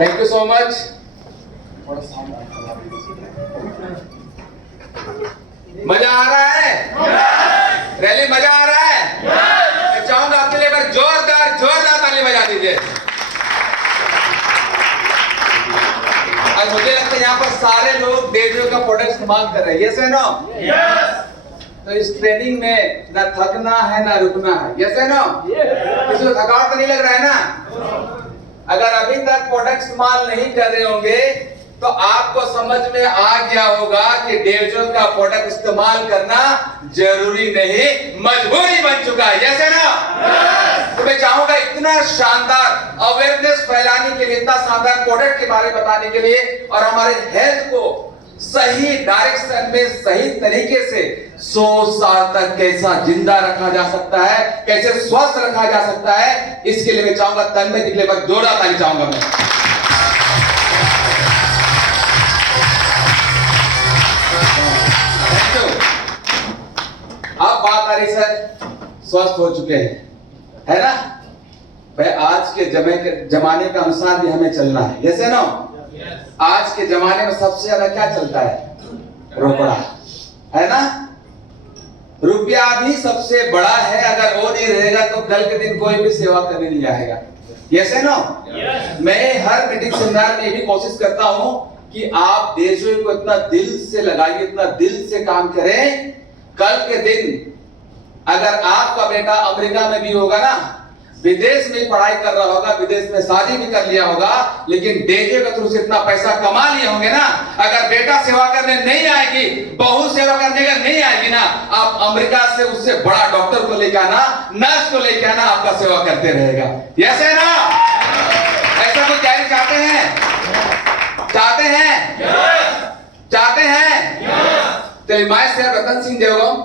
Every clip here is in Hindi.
Thank you so much. मजा आ रहा है? रैली मजा आ रहा है? मैं चाहूंगा आपके लिए एक जोरदार ताली बजा दीजिए। और मुझे लगता है यहाँ पर सारे लोग देवजियो का प्रोडक्ट इस्तेमाल कर रहे हैं। यस है नो? तो इस ट्रेनिंग में ना थकना है ना रुकना है। यस है नो? इसमें थकावट तो नहीं लग रहा है ना? अगर अभी तक प्रोडक्ट इस्तेमाल नहीं कर रहे होंगे तो आपको समझ में आ गया होगा कि देवजियो का प्रोडक्ट इस्तेमाल करना जरूरी नहीं, मजबूरी बन चुका है। यस है ना? तो मैं चाहूंगा इतना शानदार अवेयरनेस फैलाने के लिए, इतना शानदार प्रोडक्ट के बारे में बताने के लिए और हमारे हेल्थ को सही डायरेक्शन में सही तरीके से 100 साल तक कैसा जिंदा रखा जा सकता है, कैसे स्वस्थ रखा जा सकता है, इसके लिए मैं चाहूंगा तन्मय जी के लिए बस जोरदार ताली चाहूंगा मैं। अब बात आ रही सर, स्वस्थ हो चुके हैं, है ना भाई? आज के जमाने के अनुसार भी हमें चलना है। यस है नो? आज के जमाने में सबसे ज्यादा क्या चलता है? रुपया, है ना? रुपया भी सबसे बड़ा है। अगर वो नहीं रहेगा तो कल के दिन कोई भी सेवा करने नहीं आएगा। यस है नो? मैं हर मीटिंग सेमिनार में ये भी कोशिश करता हूं कि आप देशों को इतना दिल से लगाइए, इतना दिल से काम करें। कल के दिन अगर आपका बेटा अमेरिका में भी होगा ना, विदेश में पढ़ाई कर रहा होगा, विदेश में शादी भी कर लिया होगा, लेकिन देशों के थ्रू से इतना पैसा कमा लिए होंगे ना, अगर बेटा सेवा करने नहीं आएगी, बहू सेवा करने का नहीं आएगी ना, आप अमेरिका से उससे बड़ा डॉक्टर को लेकर आना, नर्स को लेकर आना, आपका सेवा करते रहेगा। यस है ना? ऐसा कोई तैयारी चाहते हैं? चाहते हैं? तो मैं सर रतन सिंह देवगम,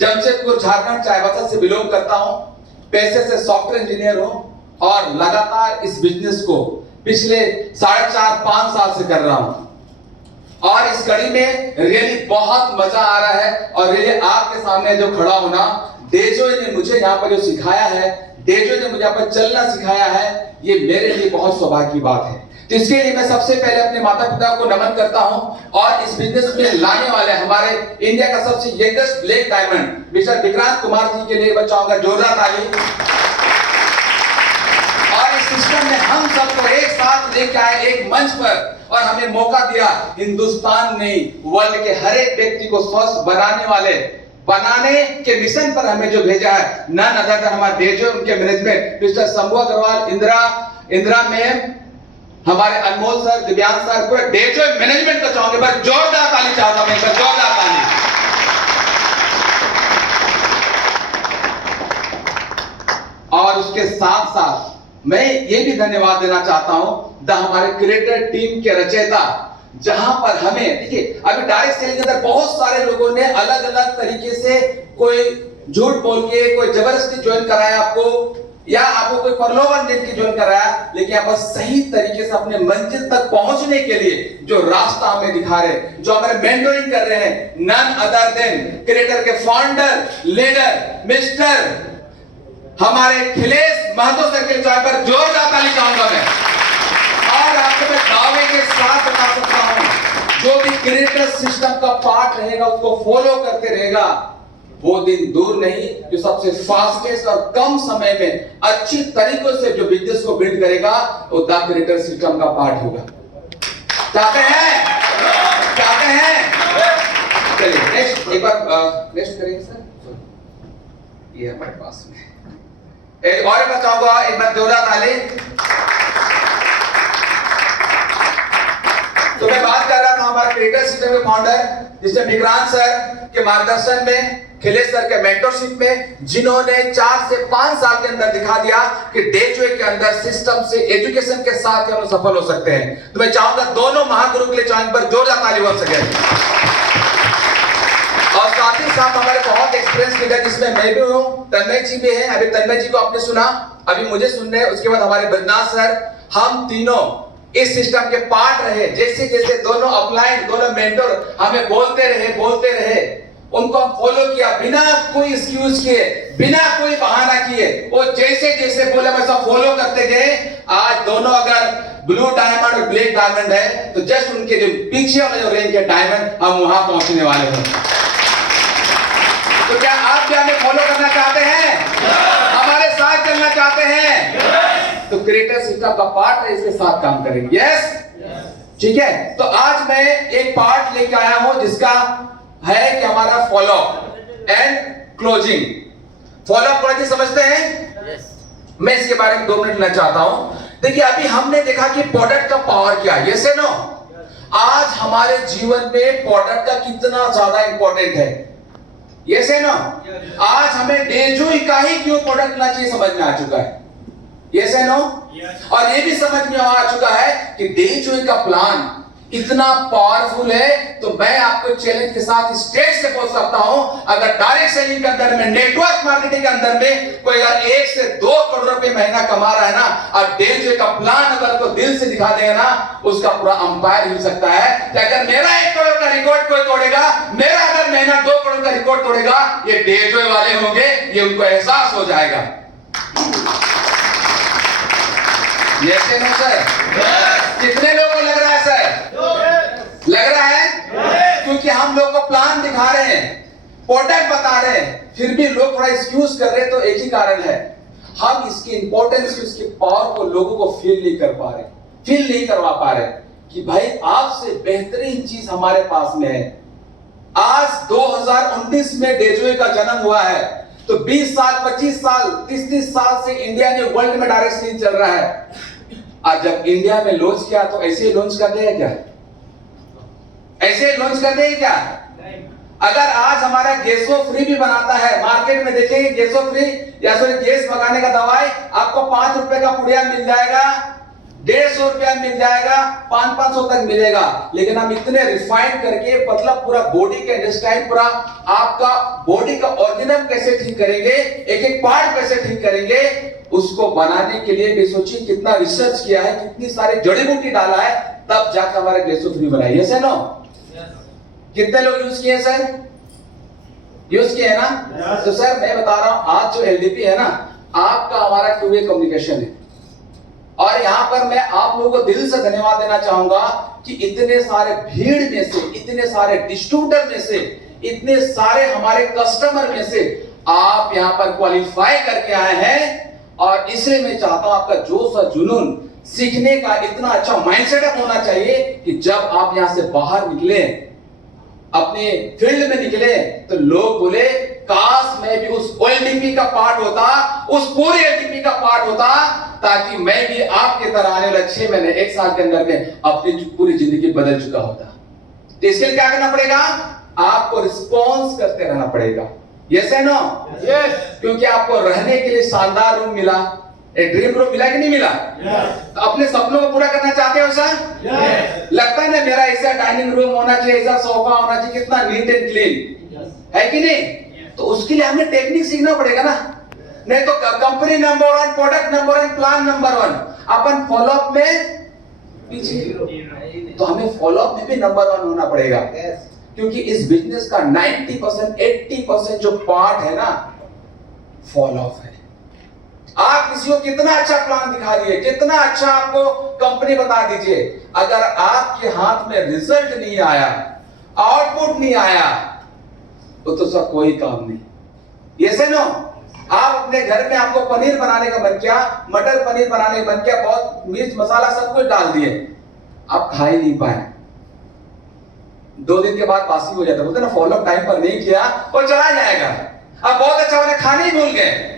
जमशेदपुर झारखंड चाईबासा से बिलोंग करता हूं। पैसे से सॉफ्टवेयर इंजीनियर हूं और लगातार इस बिजनेस को पिछले 4.5-5 साल से कर रहा हूं और इस कड़ी में रियली बहुत मजा आ रहा है। और रियली आपके सामने जो खड़ा होना, देजो ने मुझे यहाँ पर जो सिखाया है, देजो ने मुझे यहाँ पर चलना सिखाया है, ये मेरे लिए बहुत सौभाग्य की बात है। तो इसके लिए मैं सबसे पहले अपने माता पिता को नमन करता हूं और इस बिजनेस में लाने वाले हमारे इंडिया का सबसे youngest black diamond mister Vikrant Kumar ji के लिए बचाऊंगा जोरदार ताली। और इस सिस्टम में हम सबको एक साथ लेके आए एक मंच पर और हमें मौका दिया। हिंदुस्तान ने वर्ल्ड के हर एक व्यक्ति को स्वस्थ बनाने के मिशन पर हमें जो भेजा है, नन अदर देन हमारे देशों उनके management mister Shambhu Agarwal, Indira ma'am, हमारे अनमोल सर, दिव्यांश सर, पूरे डेजो मैनेजमेंट को चाहूंगे पर जोरदार ताली चाहता हूं, जोरदार ताली। और उसके साथ साथ मैं ये भी धन्यवाद देना चाहता हूं हमारे क्रिएटर टीम के रचयिता, जहां पर हमें देखिए अभी डायरेक्ट सेलिंग के अंदर बहुत सारे लोगों ने अलग अलग तरीके से, कोई झूठ बोल के, कोई जबरदस्ती ज्वाइन कराया आपको, या आपको कोई प्रलोभन देकर ज्वाइन कराया, लेकिन आप सही तरीके से अपने मंजिल तक पहुंचने के लिए जो रास्ता हमें दिखा रहे हैं, जो हमारे मेंटोरिंग कर रहे हैं, नन अदर देन क्रिएटर के फाउंडर लीडर मिस्टर हमारे अखिलेश महतो सर के चाय पर जोरदार ताली चाहूंगा मैं। और आपको मैं दावे के साथ बता सकता हूं, जो भी क्रिएटर सिस्टम का पार्ट रहेगा, उसको फॉलो करते रहेगा, वो दिन दूर नहीं जो सबसे फास्टेस्ट और कम समय में अच्छी तरीकों से जो बिजनेस को बिल्ड करेगा, वो द क्रिएटर सिस्टम का पार्ट होगा। चाहते हैं? चलिए नेक्स्ट एक बार नेक्स्ट करेंगे सर, ये हमारे पास में एक और मैं चाहूंगा, एक बार जोरदार ताली। तो मैं बात कर रहा था हमारे क्रिएटर सिस्टम के फाउंडर जिसने विक्रांत सर के मार्गदर्शन में, अखिलेश सर के मेंटरशिप में, जिन्होंने 4 से 5 साल के अंदर दिखा दिया कि डेजवे के अंदर सिस्टम से एजुकेशन के साथ हम सफल हो सकते हैं। तो मैं चाहूंगा दोनों महागुरु के लिए चाहें पर जोरदार ताली हो सके। और साथ ही साथ हमारे बहुत एक्सपीरियंस लीडर जिसमें मैं भी हूं, तन्मय जी भी हैं। अभी तन्मय जी को आपने सुना, अभी मुझे सुन रहे हैं, उसके बाद हमारे बदनाथ सर, हम तीनों इस सिस्टम के पार्ट रहे। जैसे जैसे दोनों अपलाइन, दोनों मेंटर हमें बोलते रहे, उनको हम फॉलो किया बिना कोई एक्सक्यूज किए, बिना कोई बहाना किए। वो जैसे जैसे बोले वैसा फॉलो करते गए। आज दोनों अगर ब्लू डायमंड और ब्लैक डायमंड है, तो जस्ट उनके जो पीछे वाले जो रेंज के डायमंड हम वहां पहुंचने वाले हैं। तो क्या आप भी हमें फॉलो करना चाहते हैं? हमारे साथ चलना चाहते हैं? तो क्रिएटर सिस्टम का पार्ट है, इसके साथ काम करेंगे। यस, ठीक है। तो आज मैं एक पार्ट लेके आया हूं जिसका है कि हमारा follow and closing. Follow up closing समझते हैं? मैं इसके बारे में 2 मिनट लेना चाहता हूं। देखिए, अभी हमने देखा कि प्रोडक्ट का पावर क्या है। यस नो, आज हमारे जीवन में प्रोडक्ट का कितना ज्यादा इंपॉर्टेंट है। यस नो, आज हमें डेजोई का ही क्यों प्रोडक्ट ना चाहिए समझ में आ चुका है। यस नो, और ये भी समझ में आ चुका है कि डेजोई का प्लान इतना पावरफुल है, तो मैं आपको चैलेंज के साथ स्टेज से बोल सकता हूं, अगर डायरेक्ट सेलिंग के अंदर में, नेटवर्क मार्केटिंग के अंदर में कोई अगर 1 से 2 करोड़ रुपए महीना कमा रहा है ना, और डेजोई का प्लान अगर को दिल से दिखा देगा ना, उसका पूरा अंपायर हिल सकता है कि अगर मेरा 1 करोड़ का रिकॉर्ड कोई तोड़ेगा, मेरा अगर महीना 2 करोड़ का रिकॉर्ड तोड़ेगा, ये डेजोई वाले होंगे, ये उनको एहसास हो जाएगा। Yes no sir? कितने लोगों को लग रहा है सर? लग रहा है? क्योंकि हम लोग को प्लान दिखा रहे हैं, प्रोडक्ट बता रहे हैं, फिर भी लोग थोड़ा एक्सक्यूज कर रहे हैं। तो एक ही कारण है, हम इसकी इंपॉर्टेंस, इसकी पावर को लोगों को फील नहीं कर पा रहे, फील नहीं करवा पा रहे कि भाई आपसे बेहतरीन चीज हमारे पास में है। आज 2019 में डेजोई का जन्म हुआ है, तो 20 साल, 25 साल, 30 साल से इंडिया ने वर्ल्ड में डायरेक्ट सेलिंग चल रहा है। आज जब इंडिया में लॉन्च किया तो ऐसे ही लॉन्च कर दे क्या? ऐसे लॉन्च कर दे क्या? अगर आज हमारा गैसो फ्री भी बनाता है, मार्केट में देखेंगे गैसो फ्री या फिर गैस भगाने का दवाई आपको 5 रुपए का पुड़िया मिल जाएगा, 150 रुपया मिल जाएगा, 500 तक मिलेगा। लेकिन हम इतने रिफाइंड करके, मतलब पूरा बॉडी के इंटेस्टाइन, पूरा आपका बॉडी का ऑर्गेनम कैसे ठीक करेंगे, एक एक पार्ट कैसे ठीक करेंगे, उसको बनाने के लिए भी सोचिए कितना रिसर्च किया है, कितनी सारी जड़ी बूटी डाला है, तब जाकर हमारा गैसो फ्री बना है। Yes no? कितने लोग यूज किए सर? यूज किए है ना? तो सर मैं बता रहा हूं, आज जो एलडीपी है ना, आपका हमारा 2 वे कम्युनिकेशन है। और यहां पर मैं आप लोगों को दिल से धन्यवाद देना चाहूंगा कि इतने सारे भीड़ में से, इतने सारे डिस्ट्रीब्यूटर में से, इतने सारे हमारे कस्टमर में से आप यहां पर क्वालिफाई करके आए हैं। और इसलिए मैं चाहता हूं आपका जोश और जुनून, सीखने का इतना अच्छा माइंडसेट होना चाहिए कि जब आप यहां से बाहर निकले, अपने फील्ड में निकले, तो लोग बोले काश मैं भी उस एलडीपी का पार्ट होता, उस पूरे एलडीपी का पार्ट होता, ताकि मैं भी आपके तरह आने वाले 6 महीने, 1 साल के अंदर में अपनी पूरी जिंदगी बदल चुका होता। तो इसके लिए क्या करना पड़ेगा? आपको रिस्पॉन्स करते रहना पड़ेगा। यस है नो? यस। क्योंकि आपको रहने के लिए शानदार रूम मिला, एक ड्रीम रूम मिला कि नहीं मिला? तो अपने सपनों को पूरा करना चाहते हो सर? लगता है ना मेरा ऐसा डाइनिंग रूम होना चाहिए, ऐसा सोफा होना चाहिए, कितना नीट एंड क्लीन है कि नहीं? तो उसके लिए हमें टेक्निक सीखना पड़ेगा ना, नहीं तो company number 1, product number 1, plan number 1, अपन फॉलोअप में पीछे। तो हमें फॉलोअप में भी नंबर 1 होना पड़ेगा, क्योंकि इस बिजनेस का 90%, 80% जो पार्ट है ना, फॉलोअप है। आप किसी को कितना अच्छा प्लान दिखा दिए, कितना अच्छा आपको कंपनी बता दीजिए, अगर आपके हाथ में रिजल्ट नहीं आया, आउटपुट नहीं आया, तो सब कोई काम नहीं। यस है नो? आप अपने घर में, आपको पनीर बनाने का मन किया, मटर पनीर बनाने का मन किया, बहुत मिर्च मसाला सब कुछ डाल दिए, आप खा ही नहीं पाए, 2 दिन के बाद बासी हो जाता। बोलते ना, फॉलोअप टाइम पर नहीं किया वो चला जाएगा। अब बहुत अच्छा मैंने खाने ही भूल गए,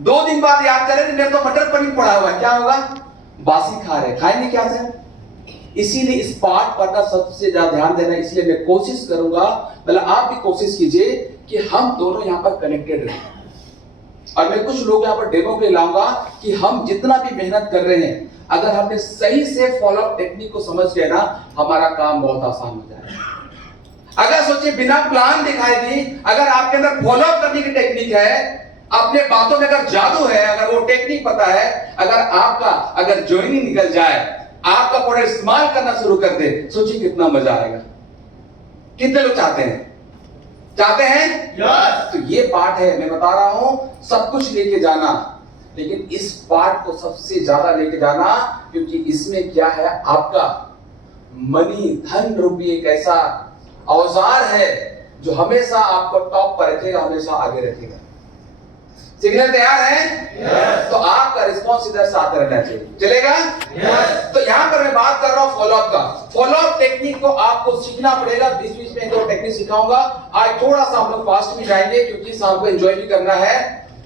2 दिन बाद याद करें मेरे तो मटर पनीर पड़ा हुआ है, क्या होगा? बासी खा रहे, खाएंगे क्या सर? इसीलिए इस पार्ट पर का सबसे ज्यादा ध्यान देना। इसलिए मैं कोशिश करूंगा, मतलब आप भी कोशिश कीजिए कि हम दोनों यहां पर कनेक्टेड रहें। और मैं कुछ लोग यहां पर डेमो के लाऊंगा कि हम जितना भी मेहनत कर रहे हैं, अगर हमने सही से फॉलोअप टेक्निक को समझ गए ना, हमारा काम बहुत आसान हो जाएगा। अगर सोचिए बिना प्लान दिखाई दी, अगर आपके अंदर फॉलोअप करने की टेक्निक है, अपने बातों में अगर जादू है, अगर वो टेक्निक पता है, अगर आपका अगर ज्वाइनिंग निकल जाए, आपका प्रोडक्ट इस्तेमाल करना शुरू कर दे, सोचिए कितना मजा आएगा। कितने लोग चाहते हैं? चाहते हैं? yes. तो ये पार्ट है, मैं बता रहा हूं, सब कुछ लेके जाना, लेकिन इस पार्ट को सबसे ज्यादा लेके जाना क्योंकि इसमें क्या है, आपका मनी, धन रूपी एक ऐसा औजार है जो हमेशा आपको टॉप पर रखेगा, हमेशा आगे रखेगा। सिग्नल तैयार है? yes. तो आपका रिस्पॉन्स इधर साथ रहना चाहिए, चलेगा? yes. तो यहां पर मैं बात कर रहा हूं फॉलोअप का। फॉलोअप टेक्निक को आपको सीखना पड़ेगा। बीच बीच में दो टेक्निक सिखाऊंगा। आज थोड़ा सा हम लोग फास्ट भी जाएंगे क्योंकि शाम को एंजॉय भी करना है,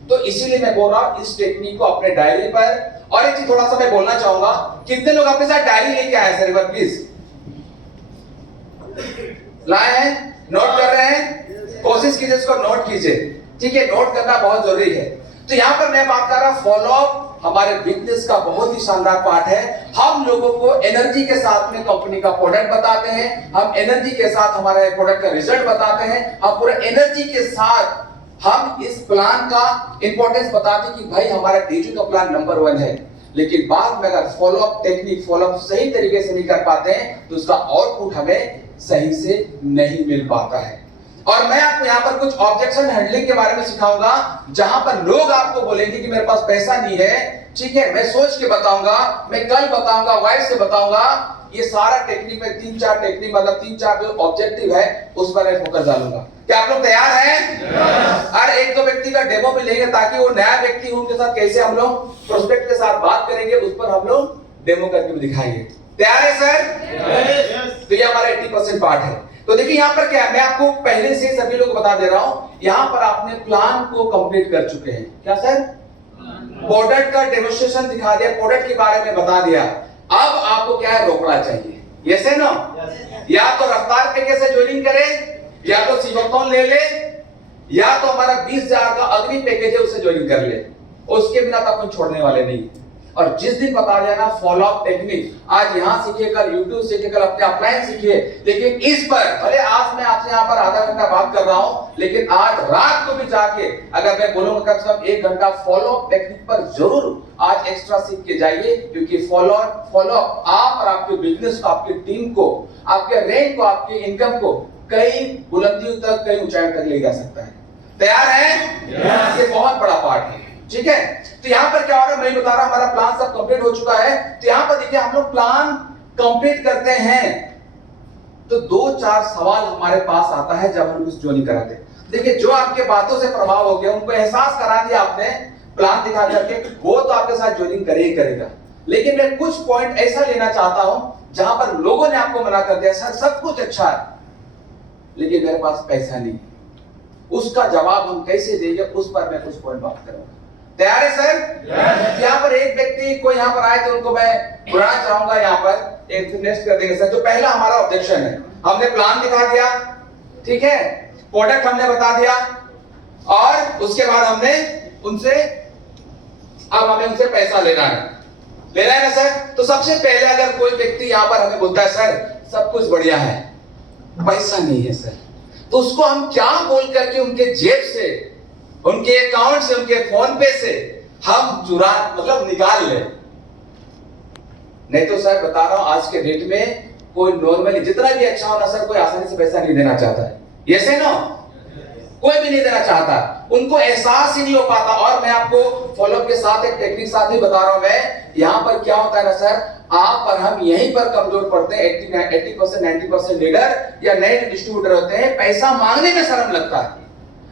तो इसीलिए मैं बोल रहा हूं इस टेक्निक को अपने डायरी पर। और एक चीज थोड़ा सा मैं बोलना चाहूंगा, कितने लोग अपने साथ डायरी लेके आए सर? एक बार प्लीज लाए हैं, नोट कर रहे हैं? कोशिश कीजिए इसको नोट कीजिए, ठीक है? नोट करना बहुत जरूरी है। तो यहां पर मैं बात कर रहा हूं फॉलोअप हमारे बिजनेस का बहुत ही शानदार पार्ट है। हम लोगों को एनर्जी के साथ में कंपनी का प्रोडक्ट बताते हैं, हम एनर्जी के साथ हमारे प्रोडक्ट का रिजल्ट बताते हैं, हम पूरे एनर्जी के साथ हम इस प्लान का इंपॉर्टेंस बताते हैं कि भाई हमारा डीजी का प्लान नंबर 1 है। लेकिन बाद में अगर फॉलोअप टेक्निक, फॉलोअप सही तरीके से नहीं कर पाते हैं तो उसका आउटपुट हमें सही से नहीं मिल पाता है। और मैं आपको यहाँ पर कुछ ऑब्जेक्शन हैंडलिंग के बारे में सिखाऊंगा, जहां पर लोग आपको बोलेंगे कि मेरे पास पैसा नहीं है, ठीक है? मैं सोच के बताऊंगा, मैं कल बताऊंगा, वाइस से बताऊंगा। ये सारा टेक्निक में 3-4 टेक्निक, मतलब 3-4 जो ऑब्जेक्टिव है उस पर मैं फोकस डालूंगा। क्या आप लोग तैयार हैं? और एक दो व्यक्ति का डेमो भी लेंगे ताकि वो नया व्यक्ति हो, उनके साथ कैसे हम लोग प्रोस्पेक्ट के साथ बात करेंगे उस पर हम लोग डेमो करके भी दिखाएंगे। तैयार है सर? तो ये हमारा 80% पार्ट है। तो देखिए यहाँ पर क्या है, मैं आपको पहले से सभी लोग बता दे रहा हूं। यहाँ पर आपने प्लान को कंप्लीट कर चुके हैं। क्या सर? प्रोडक्ट का डेमोन्स्ट्रेशन दिखा दिया, प्रोडक्ट के बारे में बता दिया। अब आपको क्या है, रोकना चाहिए। यस है नो? या तो रफ्तार पैकेज से ज्वाइनिंग करें, या तो सीवोथॉन ले ले, या तो हमारा 20,000 का अग्नि पैकेज है उससे ज्वाइनिंग कर ले। उसके बिना तो अपन छोड़ने वाले नहीं। और जिस दिन बता दिया ना फॉलोअप टेक्निक, आज यहां सीखिए, कल यूट्यूब सीखिए, कल अपने ऑफलाइन सीखिए, लेकिन इस पर भले आज मैं आपसे यहां पर आधा घंटा बात कर रहा हूं, लेकिन आज रात को भी जाके अगर मैं बोलूंगा कम से कम 1 घंटा फॉलोअप टेक्निक पर जरूर आज एक्स्ट्रा सीख के जाइए। क्योंकि फॉलोअप आप और आपके बिजनेस को, आपकी टीम को, आपके रैंक को, आपके इनकम को कई बुलंदियों तक, कई ऊंचाई तक ले जा सकता है। तैयार है? ये बहुत बड़ा पार्ट है, ठीक है? तो यहां पर क्या हो रहा है, मैं बता रहा हूं, हमारा प्लान सब कंप्लीट हो चुका है। तो यहां पर देखिए हम लोग प्लान कंप्लीट करते हैं तो 2-4 सवाल हमारे पास आता है जब हम कुछ ज्वाइन कराते हैं। देखिए जो आपके बातों से प्रभाव हो गया, उनको एहसास करा दिया आपने प्लान दिखा करके, वो तो आपके साथ ज्वाइनिंग करे ही करेगा। लेकिन मैं कुछ पॉइंट ऐसा लेना चाहता हूं जहां पर लोगों ने आपको मना कर दिया, सर सब कुछ अच्छा है लेकिन मेरे पास पैसा नहीं, उसका जवाब हम कैसे देंगे, उस पर मैं कुछ पॉइंट बात करूंगा। तैयार है सर? यहाँ पर एक व्यक्ति को यहाँ पर आए तो उनको मैं बुलाना चाहूंगा, यहाँ पर एक नेक्स्ट कर देंगे सर। जो पहला हमारा ऑब्जेक्शन है, हमने प्लान दिखा दिया, ठीक है, प्रोडक्ट हमने बता दिया, और उसके बाद हमने उनसे, अब हमें उनसे पैसा लेना है ना सर? तो सबसे पहले अगर कोई व्यक्ति यहाँ पर हमें बोलता है सर सब कुछ बढ़िया है, पैसा नहीं है सर, तो उसको हम क्या बोल करके उनके जेब से, उनके अकाउंट से, उनके फोन पे से हम चुरा, मतलब निकाल ले? नहीं तो सर बता रहा हूं आज के डेट में कोई नॉर्मली जितना भी अच्छा हो ना सर, कोई आसानी से पैसा नहीं देना चाहता है। यस है नो? कोई भी नहीं देना चाहता, उनको एहसास ही नहीं हो पाता। और मैं आपको फॉलोअप के साथ एक टेक्निक साथ ही बता रहा हूं। मैं यहां पर क्या होता है ना सर, आप और हम यहीं पर कमजोर पड़ते हैं। 80% 90% लीडर या नए डिस्ट्रीब्यूटर होते हैं, पैसा मांगने में शर्म लगता है।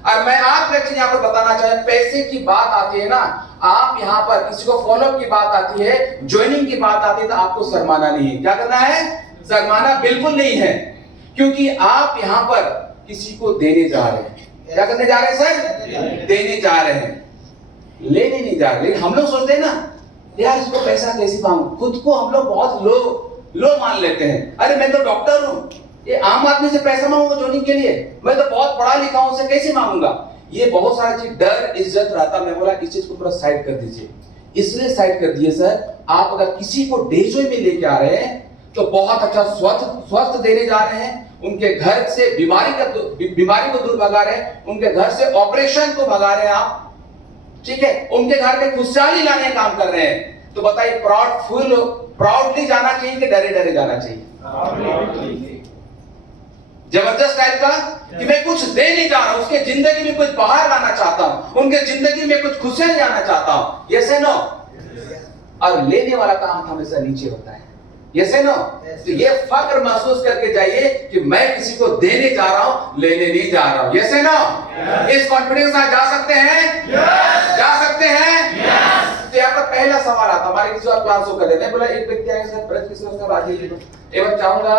और मैं आपको एक चीज यहाँ पर बताना चाहूँ, पैसे की बात आती है ना, आप यहाँ पर किसी को फॉलोअप की बात आती है, ज्वाइनिंग की बात आती है, तो आपको शर्माना नहीं है। क्या करना है? शर्माना बिल्कुल नहीं है, क्योंकि आप यहाँ पर किसी को देने जा रहे हैं। क्या करने जा रहे हैं सर? देने जा रहे हैं, लेने नहीं जा रहे। लेकिन हम लोग सोचते हैं ना यार इसको पैसा कैसे मांगू, खुद को हम लोग बहुत लो मान लेते हैं। अरे मैं तो डॉक्टर हूँ, ये आम आदमी से पैसा मांगूंगा ज्वाइनिंग के लिए? मैं तो बहुत पढ़ा लिखा हूं, उसे कैसे मांगूंगा? ये बहुत सारा चीज, डर, इज्जत रहता। मैं बोला इस चीज को पूरा साइड कर दीजिए। इसलिए साइड कर दिए सर, आप अगर किसी को डेजो में लेके आ रहे हैं तो बहुत अच्छा स्वस्थ देने जा रहे हैं, उनके घर से बीमारी को दूर भगा रहे हैं, उनके घर से ऑपरेशन को भगा रहे हैं आप, ठीक है, उनके घर में खुशहाली लाने का काम कर रहे हैं। तो बताइए प्राउडली जाना चाहिए कि डरे डरे जाना चाहिए? जबरदस्त टाइप का कि मैं कुछ दे नहीं जा रहा हूं, उसके जिंदगी में कुछ बाहर लाना चाहता हूं, उनके जिंदगी में कुछ खुशियां लाना चाहता हूं। यस है नो? और लेने वाला काम हमेशा नीचे होता है। यस है नो? तो ये फक्र महसूस करके जाइए कि मैं किसी को देने जा रहा हूं, लेने नहीं जा रहा हूं। यस है नो? इस कॉन्फिडेंस के साथ जा सकते हैं? जा सकते हैं? तो यहाँ पर पहला सवाल आता हमारे किसी और प्लान शो कर देते हैं। बोला एक व्यक्ति आएगा सर ब्रज किशोर साहब आगे एवं चाहूंगा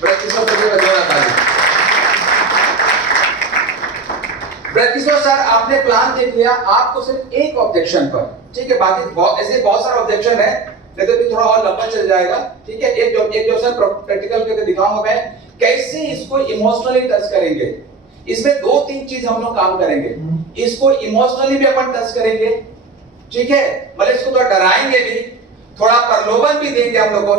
ब्रज किशोर को बजाना चाहिए। ब्रज किशोर सर आपने प्लान देख लिया, आपको सिर्फ एक ऑब्जेक्शन पर, ठीक है, बाकी ऐसे बहुत सारे ऑब्जेक्शन है, नहीं तो भी थोड़ा और लंबा चल जाएगा, ठीक है। एक जो सर प्रैक्टिकल करके दिखाऊंगा मैं कैसे इसको इमोशनली टच करेंगे। इसमें दो तीन चीज हम लोग काम करेंगे, इसको इमोशनली भी अपन टच करेंगे, ठीक है, मतलब इसको थोड़ा डराएंगे भी, थोड़ा प्रलोभन भी देंगे हम लोग को,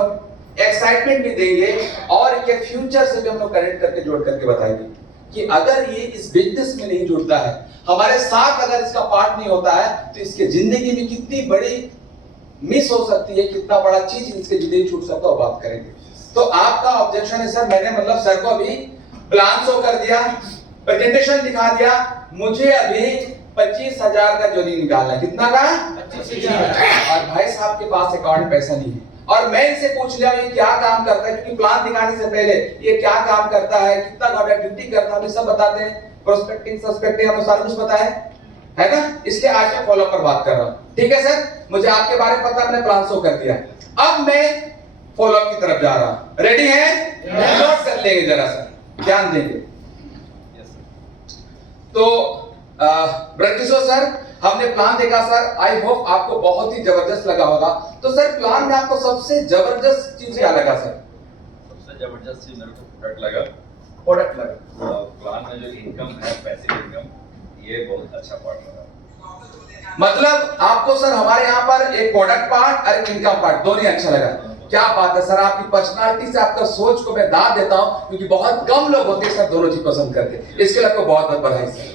एक्साइटमेंट भी देंगे, और इसके फ्यूचर से भी हम लोग कनेक्ट करके जोड़ करके बताएंगे कि अगर ये इस बिजनेस में नहीं जुड़ता है, हमारे साथ अगर इसका पार्ट नहीं होता है, तो इसके जिंदगी में कितनी बड़ी मिस हो सकती है, कितना बड़ा चीज इसके जिंदगी छूट सकता है, बात करेंगे। तो आपका ऑब्जेक्शन है सर, मैंने मतलब सर को अभी प्लान शो कर दिया, प्रेजेंटेशन दिखा दिया, मुझे अभी 25,000 का जोड़ी निकालना है। कितना का? 25,000। और भाई साहब के पास अकाउंट में पैसा नहीं है, और मैं इनसे पूछ लिया ये क्या काम करता है, क्योंकि प्लान दिखाने से पहले ये क्या काम करता है, कितना घंटा ड्यूटी करता है, ये सब बताते हैं, प्रोस्पेक्टिंग सस्पेक्टिंग हमें सारा कुछ पता है ना, इसलिए आज मैं फॉलो पर बात कर रहा हूं। ठीक है सर, मुझे आपके बारे में पता है, मैंने प्लान शो कर दिया, अब मैं फॉलो अप की तरफ जा रहा हूं। रेडी है? नोट कर लेंगे, जरा सा ध्यान देंगे। तो ब्रज किशोर सर हमने प्लान देखा सर, आई होप आपको बहुत ही जबरदस्त लगा होगा। तो सर प्लान में आपको सबसे जबरदस्त चीज क्या लगा सर? सबसे जबरदस्त चीज मेरे को प्रोडक्ट लगा। प्लान में जो इनकम है, पैसिव इनकम, ये बहुत अच्छा पार्ट लगा। मतलब आपको सर हमारे यहाँ पर एक प्रोडक्ट पार्ट और एक इनकम पार्ट दोनों ही अच्छा लगा। क्या बात है सर, आपकी पर्सनालिटी से आपका सोच को मैं दाद देता हूँ, क्योंकि बहुत कम लोग होते हैं सर दोनों चीज पसंद करते। इसके लिए आपको बहुत बहुत बधाई सर।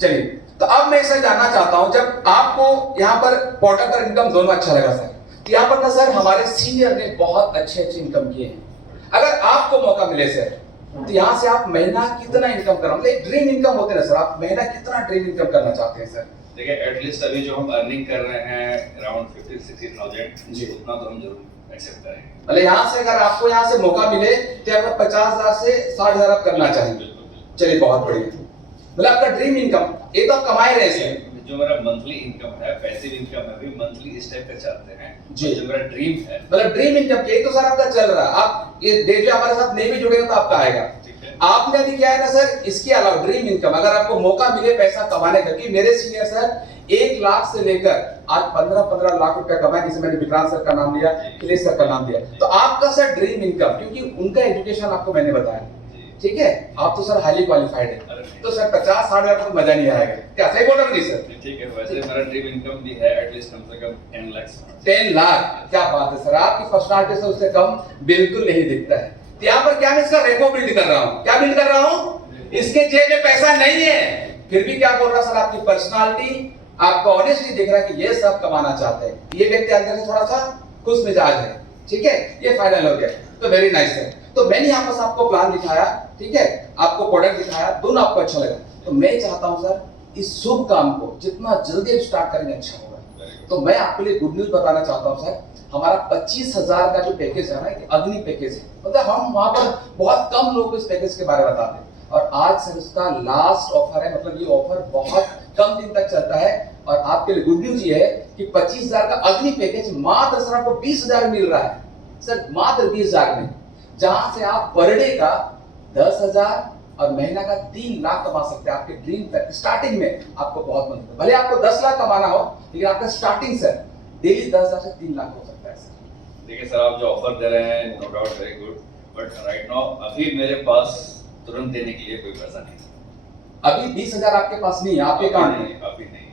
चलिए, तो अब मैं इसे जानना चाहता हूं, जब आपको यहाँ पर प्रोडक्ट और इनकम दोनों अच्छा लगा सर, तो यहाँ पर ना सर हमारे सीनियर ने बहुत अच्छे इनकम किए हैं। अगर आपको मौका मिले सर, तो यहाँ से आप महीना कितना इनकम करना, मतलब ड्रीम इनकम होते ना सर, आप महीना कितना ड्रीम इनकम करना चाहते हैं सर? देखिए, एटलीस्ट अभी जो हम अर्निंग कर रहे हैं अराउंड 50-60,000 जी, उतना तो हम जरूर एक्सेप्ट करेंगे। मतलब यहाँ से अगर आपको यहाँ से मौका मिले तो आपको 50,000 से 60,000 आप करना चाहेंगे। चलिए बहुत बढ़िया, मतलब आपका ड्रीम इनकम एक तो कमाए रहे हैं। जो मेरा मंथली इनकम है, पैसिव इनकम है, भी मंथली इस टाइप का चाहते हैं जी। जो मेरा ड्रीम है, मतलब ड्रीम इनकम ये तो सर आपका चल रहा है। आप ये डे जो हमारे साथ नहीं भी जुड़ेगा तो आपका आएगा। आपने अभी क्या है ना सर, इसके अलावा ड्रीम इनकम अगर आपको मौका मिले पैसा कमाने का, कि मेरे सीनियर सर 1 लाख से लेकर आज 15-15 लाख रुपया कमाए, जिसे मैंने विक्रांत सर का नाम लिया, अखिलेश सर का नाम दिया। तो आपका सर ड्रीम इनकम, क्योंकि उनका एजुकेशन आपको मैंने बताया, ठीक है, आप तो सर हाईली क्वालिफाइड है, तो सर 50-60 लाख तो मजा नहीं आएगा। क्या सही बोल रहा हूं सर? ठीक है, वैसे मेरा ड्रीम इनकम भी है एटलीस्ट कम से कम 10 लाख। 10 लाख, क्या बात है सर, आपकी पर्सनालिटी से उससे कम बिल्कुल नहीं दिखता है। तो यहाँ पर क्या मैं इसका रेपो बिल्ड कर रहा हूँ, क्या बिल्ड कर रहा हूँ? इसके जेब में पैसा नहीं है, फिर भी क्या बोल रहा सर, आपकी पर्सनालिटी, आपको ऑनेस्टली दिख रहा है कि ये सब कमाना चाहते हैं, ये व्यक्ति अंदर से थोड़ा सा खुश मिजाज है, ठीक है, ये फाइनल हो गया। तो वेरी नाइस है। तो मैंने यहाँ पर आपको प्लान दिखाया, ठीक है, आपको प्रोडक्ट दिखाया, दोनों आपको अच्छा लगा। तो मैं चाहता हूँ सर इस शुभ काम को जितना जल्दी स्टार्ट करेंगे अच्छा होगा। तो मैं आपके लिए गुड न्यूज बताना चाहता हूँ सर, हमारा 25,000 का जो पैकेज है ना, कि अग्नि पैकेज है, मतलब हम वहां पर बहुत कम लोग इस पैकेज के बारे में बताते हैं, और आज सर इसका लास्ट ऑफर है, मतलब ये ऑफर बहुत कम दिन तक चलता है। और आपके लिए गुड न्यूज ये है कि 25,000 का अग्नि पैकेज मात्र सर आपको 20,000 मिल रहा है सर, मात्र 20,000 में, जहां से आप पर डे का 10,000 और महीना का 3 लाख कमा सकते हैं। आपके ड्रीम तक स्टार्टिंग में आपको बहुत मदद है, भले आपको 10 लाख कमाना हो, लेकिन आपका स्टार्टिंग सर डेली 10,000 से 3 लाख हो सकता है सर। देखिए सर, आप जो ऑफर दे रहे हैं no doubt very good, but right now अभी मेरे पास तुरंत देने के लिए कोई पैसा नहीं है। अभी 20,000 आपके पास नहीं है, आपके अकाउंट में? अभी नहीं है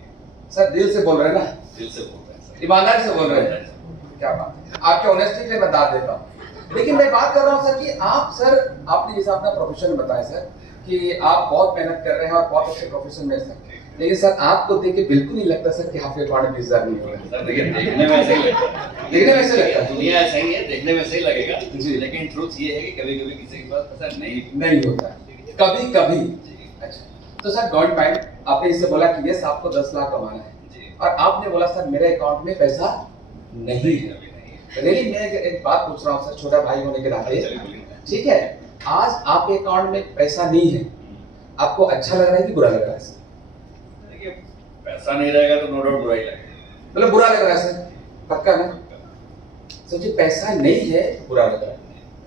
सर, दिल से बोल रहे हैं ना? दिल से बोल रहे हैं सर, ईमानदारी से बोल रहे हैं। क्या बात है, आपके ऑनेस्टी के लिए मैं दाद देता हूँ। लेकिन मैं बात कर रहा हूँ सर कि आप सर, आपने जैसा अपना प्रोफेशन बताया सर कि आप बहुत मेहनत कर रहे हैं और बहुत अच्छे प्रोफेशन में सर, लेकिन सर आपको देख के बिल्कुल नहीं लगता सर कि आपके अकाउंट में 20,000 नहीं होगा सर। देखिए, देखने में ऐसा ही लगता है, देखने में ऐसा लगता है, दुनिया ऐसा ही है, देखने में सही लगेगा जी, लेकिन ट्रुथ ये है कि कभी कभी किसी के पास पैसा नहीं होता, कभी कभी। अच्छा, तो सर डोंट माइंड, आपने इससे बोला कि यस आपको 10 लाख कमाना है, और आपने बोला सर मेरे अकाउंट में पैसा नहीं है। अभी नहीं है। रियली मैं एक बात पूछ रहा हूँ सर, छोटा भाई होने के नाते, चलिए बोलिए। ठीक है, आज आपके अकाउंट में पैसा नहीं है, आपको अच्छा लग रहा है कि बुरा लग रहा है सर? देखिए, पैसा नहीं रहेगा तो नो डाउट बुरा ही लगेगा। मतलब बुरा लग रहा है सर, पक्का ना? सोचिए पैसा नहीं है, बुरा लग रहा है,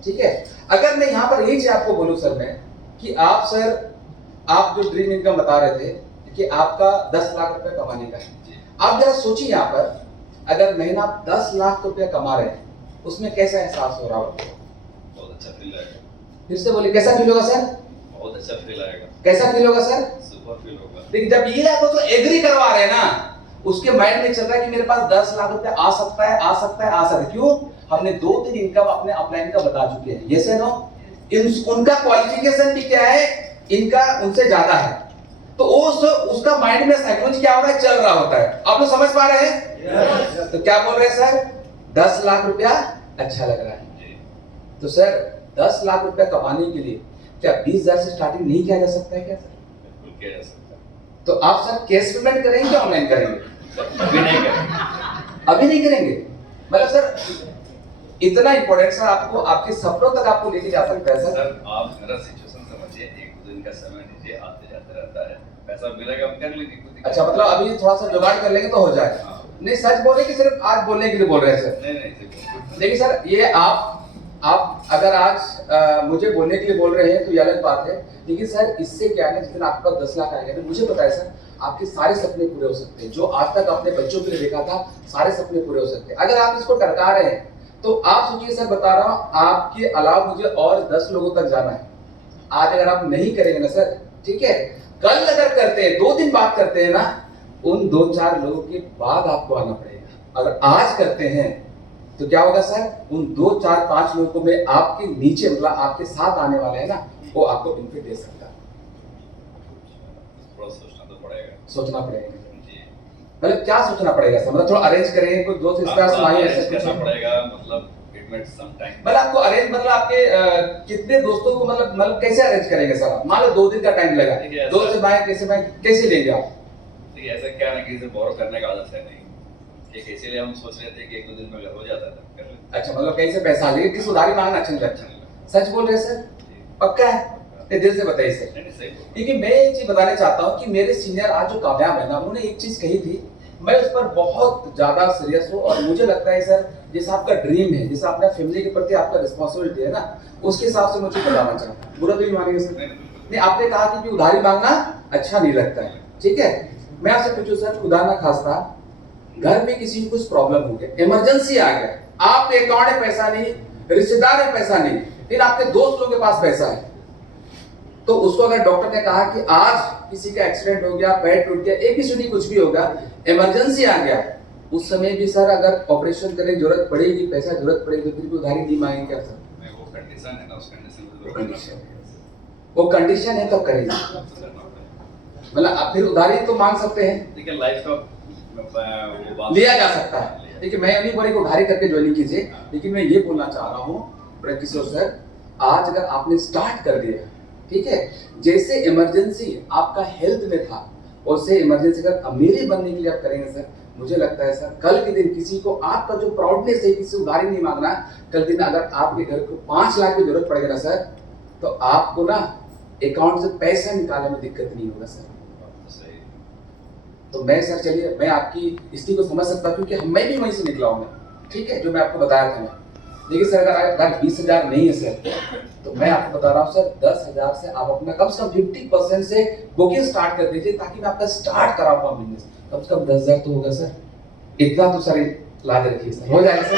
ठीक है। अगर मैं यहाँ पर ये चीज आपको बोलूँ सर मैं कि आप सर, आप जो ड्रीम इनकम बता रहे थे कि आपका 10 लाख रुपए कमाने का है, आप जरा सोचिए यहाँ पर अगर महीना आप 10 लाख रुपया कमा रहे हैं, उसमें कैसा एहसास हो रहा होगा? बहुत अच्छा फील आएगा। फिर से बोलिए, कैसा फील होगा सर? बहुत अच्छा फील आएगा। कैसा फील होगा सर? सुपर फील होगा। लेकिन जब ये आपको तो एग्री करवा रहे हैं ना, उसके माइंड में चल रहा है कि मेरे पास 10 लाख रुपया आ सकता है, आ सकता है, आ सकता है। क्यों? हमने 2-3 इनकम अपने अपलाइन का बता चुके हैं, ये से नो। उनका क्वालिफिकेशन भी क्या है, इनका उनसे ज्यादा है, तो उसका माइंड में साइकोलॉजी क्या हो रहा है, चल रहा होता है। आप लोग समझ पा रहे हैं? तो क्या बोल रहे हैं सर? 10 लाख रुपया अच्छा लग रहा है। तो सर 10 लाख रुपया कमाने के लिए क्या 20,000 से स्टार्टिंग नहीं किया जा सकता है क्या सर? बिल्कुल किया जा सकता है। तो आप सर कैश पेमेंट करेंगे क्या ऑनलाइन करेंगे? अभी नहीं करेंगे। अभी नहीं करेंगे? मतलब सर इतना इंपॉर्टेंट सर, आपको आपके सपनों तक आपको लेके जा सकता है सर। सर आप मेरा सिचुएशन समझिए, 1-2 दिन का समय दीजिए, आते जाते रहता है, पैसा मिलेगा हम कर लेंगे। अच्छा, मतलब अभी थोड़ा सा जुगाड़ कर लेंगे तो हो जाए। हाँ। नहीं, सच बोल रहे कि सिर्फ आज बोलने के लिए बोल रहे हैं सर? नहीं नहीं, देखिए सर, ये आप अगर आज मुझे बोलने के लिए बोल रहे हैं तो ये अलग बात है, लेकिन सर इससे क्या है, जितना आपके पास 10 लाख आएगा ना, मुझे पता है सर आपके सारे सपने पूरे हो सकते हैं। जो आज तक अपने बच्चों के लिए देखा था, सारे सपने पूरे हो सकते हैं अगर आप इसको टरका रहे हैं। तो आप सोचिए सर, बता रहा हूं, आपके अलावा मुझे और 10 लोगों तक जाना है। आज अगर आप नहीं करेंगे ना सर, ठीक है, कल अगर करते हैं, 2 दिन बाद करते हैं ना, उन 2-4 लोगों के बाद आपको आना पड़ेगा। अगर आज करते हैं तो क्या होगा सर, उन 2-4-5 लोगों को मैं आपके नीचे, मतलब आपके साथ आने वाले हैं ना, वो आपको बेनिफिट दे सकता है। थोड़ा सोचना तो पड़ेगा। सोचना पड़ेगा। जी। मतलब क्या सोचना पड़ेगा सर? मतलब थोड़ा अरेंज करेंगे, कोई दोस्त रिश्ता आपको समाई arrange ऐसा करना कुछ? पड़ेगा, मतलब it might some time। मतलब आपको अरेंज, मतलब आपके कितने दोस्तों को, मतलब कैसे अरेंज करेंगे सर आप? मान लो 2 दिन का टाइम लगा, देखिए, दोस्त से भाई कैसे लेंगे आप? देखिए ऐसा क्या ना, किसी से बोरो करने का आदत है नहीं, एक इसीलिए हम सोच रहे थे कि 1-2 दिन में अगर हो जाता है कर लेते। अच्छा, मतलब कहीं से पैसा आ जाएगा, किसी उधारी मांगना अच्छा नहीं लगता। सच बोल रहे हैं सर? पक्का है? ये दिल से बताइए सर। नहीं सही बोल। क्योंकि मैं ये चीज बताना चाहता हूँ कि मेरे सीनियर आज जो कामयाब है ना, उन्होंने एक चीज कही थी, मैं उस पर बहुत ज्यादा सीरियस हूँ। और मुझे लगता है सर, जैसा आपका ड्रीम है, जैसा अपना फैमिली के प्रति आपका रिस्पॉन्सिबिलिटी है ना, उसके हिसाब से मुझे बताना चाहता हूँ। बुरा तो नहीं मानेंगे सर? नहीं, आपने कहा कि उधारी मांगना अच्छा नहीं लगता है, ठीक है। मैं आपसे पूछूं सर, खुदा ना खास्ता घर में किसी को कुछ प्रॉब्लम हो गया, इमरजेंसी आ गया, आपके अकाउंट में पैसा नहीं, रिश्तेदार में पैसा नहीं, लेकिन आपके दोस्त लोगों के पास पैसा है, तो उसको अगर डॉक्टर ने कहा कि आज किसी का एक्सीडेंट हो गया, पैर टूट गया, एबीसीडी कुछ भी होगा, इमरजेंसी आ गया, उस समय भी सर अगर ऑपरेशन करने की जरूरत पड़ेगी, पैसा जरूरत पड़ेगी, तो फिर भी उधारी नहीं मांगेंगे क्या सर? वो कंडीशन है ना, उस कंडीशन में वो कंडीशन है तो करेंगे, मतलब आप फिर उधारी तो मांग सकते हैं, देखिए लाइफ का वो बात लिया जा सकता है। देखिए मैं नहीं बोल रही उधारी करके ज्वाइनिंग कीजिए, लेकिन मैं ये बोलना चाह रहा हूँ किशोर सर, आज अगर आपने स्टार्ट कर दिया, ठीक है, जैसे इमरजेंसी आपका हेल्थ में था, और से इमरजेंसी अगर अमीरी बनने के लिए आप करेंगे सर, मुझे लगता है सर कल के दिन किसी को आपका जो प्राउडनेस है, किसी से उधारी नहीं मांगना, कल दिन अगर आपके घर को 5 लाख की जरूरत पड़ेगा ना सर, तो आपको ना अकाउंट से पैसा निकालने में दिक्कत नहीं होगा सर। तो मैं सर, चलिए मैं आपकी स्थिति को समझ सकता हूँ, क्योंकि मैं भी वहीं से निकला हूँ, ठीक है, जो मैं आपको बताया था मैं। देखिए सर, अगर 20,000 नहीं है सर, तो मैं आपको बता रहा हूँ सर, 10,000 से आप अपना कम से कम 50% से बुकिंग स्टार्ट कर दीजिए, ताकि मैं आपका स्टार्ट करा पाऊँ बिजनेस। कम से कम 10,000 तो होगा सर, इतना तो सर लाद रखिए सर, हो जाएगा सर?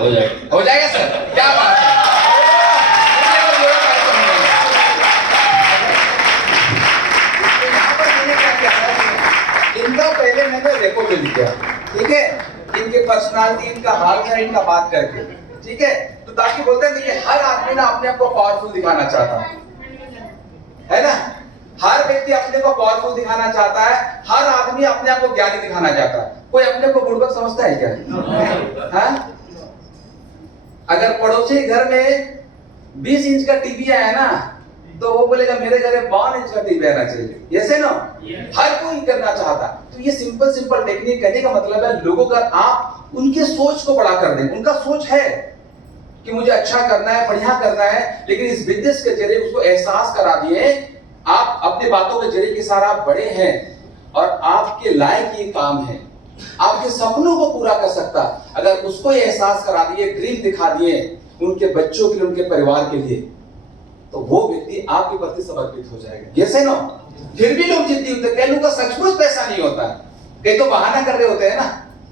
हो जाएगा, हो जाएगा सर, क्या बात है। इनका पहले मैंने रेकॉर्ड लिख दिया, ठीक है, इनके पर्सनालिटी, इनका हाल चाल, इनका बात करके, ठीक है, तो ताकि बोलते हैं देखिए, हर आदमी ना अपने आप को पावरफुल दिखाना चाहता है ना, हर व्यक्ति अपने को पावरफुल दिखाना चाहता है, हर आदमी अपने आप को ज्ञानी दिखाना चाहता है। कोई अपने को बुड़बक समझता है क्या? हाँ? अगर पड़ोसी घर में 20 इंच का टीवी आया ना, तो वो बोलेगा मेरे घर में 52 इंच का टीवी रहना चाहिए, यस है ना? हर कोई करना चाहता। तो ये सिंपल टेक्निक कहने का मतलब है लोगों का आप उनके सोच को बड़ा कर दें। उनका सोच है कि मुझे अच्छा करना है, बढ़िया करना है, लेकिन इस बिजनेस के जरिए उसको एहसास करा दिए आप अपनी बातों के जरिए कि सारा आप बड़े हैं और आपके लायक ये काम है, आपके सपनों को पूरा कर सकता। अगर उसको एहसास करा दिए, ड्रीम दिखा दिए उनके बच्चों के लिए, उनके परिवार के लिए, तो वो व्यक्ति आपके प्रति समर्पित हो जाएगा, यस है नो? फिर भी लोग जिद्दी होते हैं, कई लोगों का सचमुच पैसा नहीं होता है, कई तो बहाना कर रहे होते हैं ना,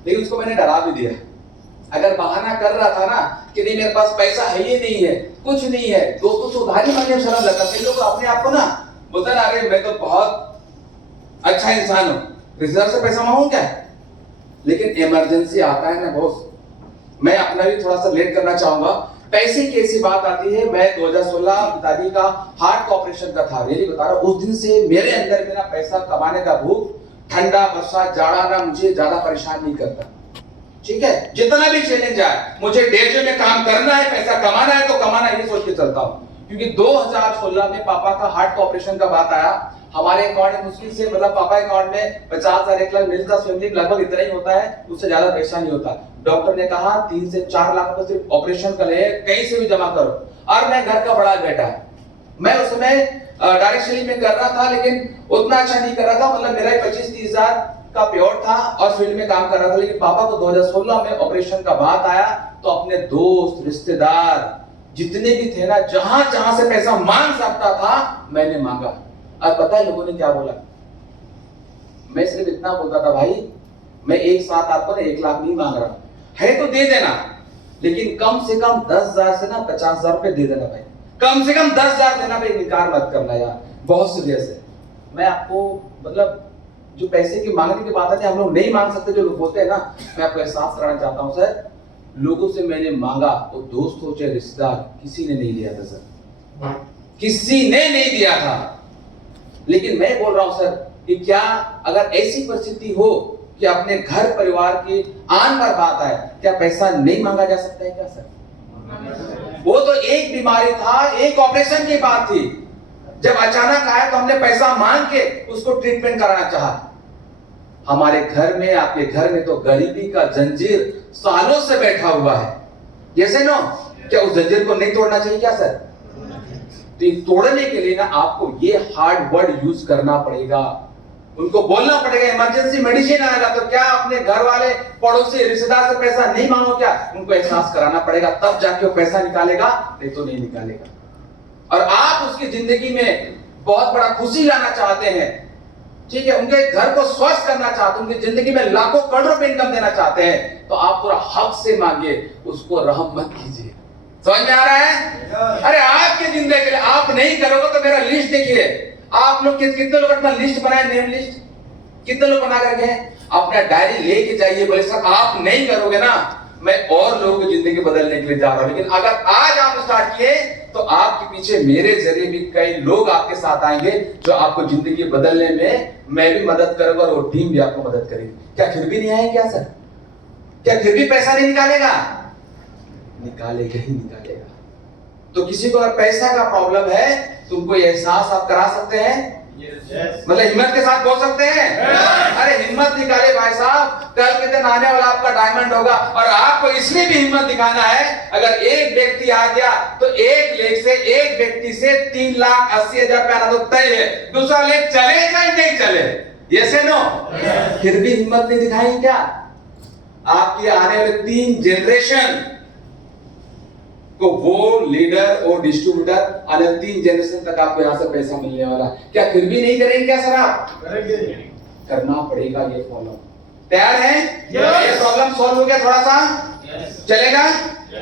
लेकिन उसको मैंने डरा भी दिया। अगर बहाना कर रहा था ना कि नहीं मेरे पास पैसा है ही नहीं है, कुछ नहीं है, दोस्तों से उधारी मांगने में शर्म लगता। कई लोग अपने आप को ना बोलते ना, अरे मैं तो बहुत अच्छा इंसान हूं, रिजर्व से पैसा मांगू क्या? लेकिन इमरजेंसी आता है ना बॉस, मैं अपना भी थोड़ा सा लेट करना चाहूंगा। पैसे की ऐसी बात आती है, मैं 2016 पिताजी का हार्ट का ऑपरेशन का था, रियली बता रहा हूं, उस दिन से मेरे अंदर मेरा पैसा कमाने का भूख, ठंडा बरसात जाड़ा ना मुझे ज्यादा परेशान नहीं करता, ठीक है? जितना भी चैलेंज आए मुझे डे में काम करना है, पैसा कमाना है तो कमाना, ये सोच के चलता हूं। क्योंकि 2016 में पापा का हार्ट का ऑपरेशन का बात आया, हमारे अकाउंट में मुश्किल से मतलब पापा अकाउंट में 50,000 1 लाख मिलता, फैमिली में लगभग इतना ही होता है, उससे ज्यादा पैसा नहीं होता। डॉक्टर ने कहा 3 से 4 लाख रुपए सिर्फ ऑपरेशन का ले, कहीं से भी जमा करो। और मैं घर का बड़ा बेटा, मैं उस समय डायरेक्ट सेलिंग में कर रहा था, लेकिन उतना अच्छा नहीं कर रहा था, मतलब मेरा 25-30 हजार का प्योर था और फील्ड में काम कर रहा था। लेकिन पापा को 2016 में ऑपरेशन का बात आया तो अपने दोस्त रिश्तेदार जितने भी थे ना, जहां जहां से पैसा मांग सकता था मैंने मांगा। और पता है लोगों ने क्या बोला? मैं सिर्फ इतना बोलता था, भाई मैं एक साथ आपको ना 1 लाख नहीं मांग रहा है, तो दे देना, लेकिन कम से कम 10,000 से ना 50,000 रुपए दे देना भाई, कम से कम 10,000 देना भाई, इनकार मत करना यार, बहुत सीरियस है। मैं आपको मतलब जो पैसे की मांगने की बात है हम लोग नहीं मांग सकते, जो लोग बोलते हैं ना, मैं आपको एहसास कराना चाहता हूं सर, लोगों से मैंने मांगा, वो दोस्त हो चाहे रिश्तेदार, किसी ने नहीं दिया था सर, किसी ने नहीं दिया था। लेकिन मैं बोल रहा हूं सर कि क्या अगर ऐसी परिस्थिति हो कि अपने घर परिवार की आन पर बात आए, क्या पैसा नहीं मांगा जा सकता है क्या सर? वो तो एक बीमारी था, एक ऑपरेशन की बात थी, जब अचानक आया तो हमने पैसा मांग के उसको ट्रीटमेंट कराना चाहा। हमारे घर में, आपके घर में तो गरीबी का जंजीर सालों से बैठा हुआ है, जैसे नो, क्या उस जंजीर को नहीं तोड़ना चाहिए क्या सर? तो तोड़ने के लिए ना आपको ये हार्ड वर्ड यूज करना पड़ेगा, उनको बोलना पड़ेगा। इमरजेंसी मेडिसिन आएगा तो क्या अपने घर वाले, पड़ोसी, रिश्तेदार से पैसा नहीं मांगो क्या? उनको एहसास कराना पड़ेगा, तब जाके वो पैसा निकालेगा, नहीं तो नहीं निकालेगा। और आप उसकी जिंदगी में बहुत बड़ा खुशी लाना चाहते हैं, ठीक है, उनके घर को स्वस्थ करना चाहते हैं, उनकी जिंदगी में लाखों करोड़ रुपए इनकम देना चाहते हैं, तो आप पूरा हक से मांगिए, उसको रहम मत कीजिए। समझ में आ रहा है? अरे आपकी जिंदगी के लिए आप नहीं करोगे तो मेरा लिस्ट देखिए, आप लोग कितने लोग अपना लिस्ट बनाए, नेम लिस्ट कितने लोग बना करके अपना डायरी लेके जाइए, बोले सर आप नहीं करोगे ना, मैं और लोगों की जिंदगी बदलने के लिए जा रहा हूं। लेकिन अगर आज आप स्टार्ट किए तो आपके पीछे मेरे जरिए भी कई लोग आपके साथ आएंगे जो आपको जिंदगी बदलने में मैं भी मदद करूंगा और वो टीम भी आपको मदद करेगी। क्या फिर भी नहीं आएंगे क्या सर? क्या फिर भी पैसा नहीं निकालेगा? निकालेगा ही निकालेगा। तो किसी को अगर पैसा का प्रॉब्लम है तुमको एहसास आप करा सकते हैं, मतलब हिम्मत के साथ बोल सकते हैं, अरे हिम्मत निकाले भाई साहब, कल के दिन आने वाला आपका डायमंड होगा। और आपको इसलिए भी हिम्मत दिखाना है, अगर एक व्यक्ति आ गया तो एक व्यक्ति से 3,80,000 रुपया आना तो तय है, दूसरा लेख चले चाहे नहीं चले, यस है नो? फिर भी हिम्मत नहीं दिखाएंगे क्या? आपके आने वाले 3 जनरेशन को वो लीडर और डिस्ट्रीब्यूटर आने 3 जनरेशन तक आपको यहां से पैसा मिलने वाला, क्या फिर भी नहीं करेंगे क्या सर? आप करेंगे, करना पड़ेगा ये फॉलो। तैयार हैं? ये प्रॉब्लम सॉल्व हो गया थोड़ा सा? चलेगा?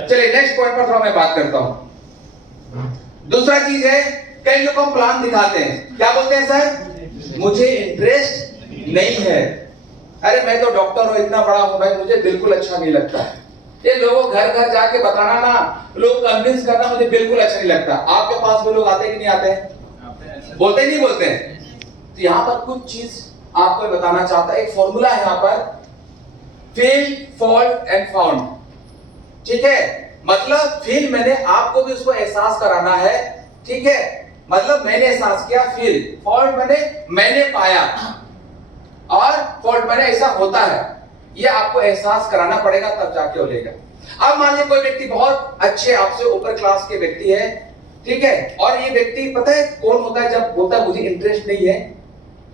चलिए नेक्स्ट पॉइंट पर थोड़ा मैं बात करता हूं। दूसरा चीज है, कई लोग हम प्लान दिखाते हैं, क्या बोलते हैं सर? मुझे इंटरेस्ट नहीं है, अरे मैं तो डॉक्टर हूं, इतना बड़ा हूं भाई, मुझे बिल्कुल अच्छा नहीं लगता है। ये लोगों घर घर जाके बताना ना, लोग कन्विंस करना मुझे बिल्कुल अच्छा नहीं लगता। आपके पास भी लोग आते कि नहीं आते? बोलते नहीं बोलते? तो यहां पर कुछ चीज आपको बताना चाहता है, एक फॉर्मूला है यहां पर, फील, फॉल्ट एंड फाउंड, ठीक है? मतलब फील मैंने आपको भी उसको एहसास कराना है, ठीक है, मतलब मैंने एहसास किया, फील, फॉल्ट मैंने पाया, और फॉल्ट मैंने ऐसा होता है, ये आपको एहसास कराना पड़ेगा तब जाके हो लेगा। अब मान लीजिए कोई व्यक्ति बहुत अच्छे आपसे ऊपर क्लास के व्यक्ति है, ठीक है, और ये व्यक्ति पता है कौन होता है जब बोलता है मुझे इंटरेस्ट नहीं है?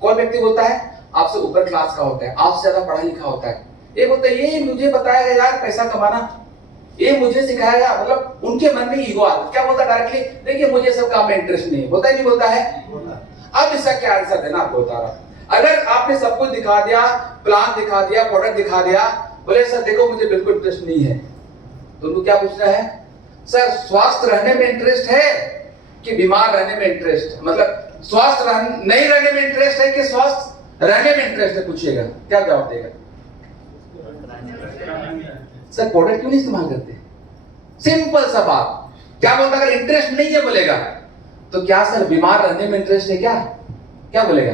कौन व्यक्ति बोलता है? आपसे ऊपर क्लास का होता है, आपसे ज्यादा पढ़ा लिखा होता है। ये बोलता है ये मुझे बताएगा यार पैसा कमाना, ये मुझे सिखाएगा, मतलब उनके मन में ईगो आता है। क्या बोलता है डायरेक्टली? देखिए मुझे सब काम में इंटरेस्ट नहीं है। बोलता है नहीं बोलता है? अब इसका क्या आंसर देना आपको बता रहा। अगर आपने सब कुछ दिखा दिया, प्लान दिखा दिया, प्रोडक्ट दिखा दिया, बोले सर देखो मुझे बिल्कुल इंटरेस्ट नहीं है, तो उनको क्या पूछना है? सर स्वस्थ रहने में इंटरेस्ट है कि बीमार रहने में इंटरेस्ट है? मतलब स्वस्थ नहीं रहने में इंटरेस्ट है कि स्वस्थ रहने में इंटरेस्ट है? पूछिएगा, क्या जवाब देगा? सर प्रोडक्ट क्यों नहीं इस्तेमाल करते? सिंपल सा बात। क्या बोलता? अगर इंटरेस्ट नहीं है बोलेगा तो क्या सर बीमार रहने में इंटरेस्ट है क्या? क्या बोलेगा?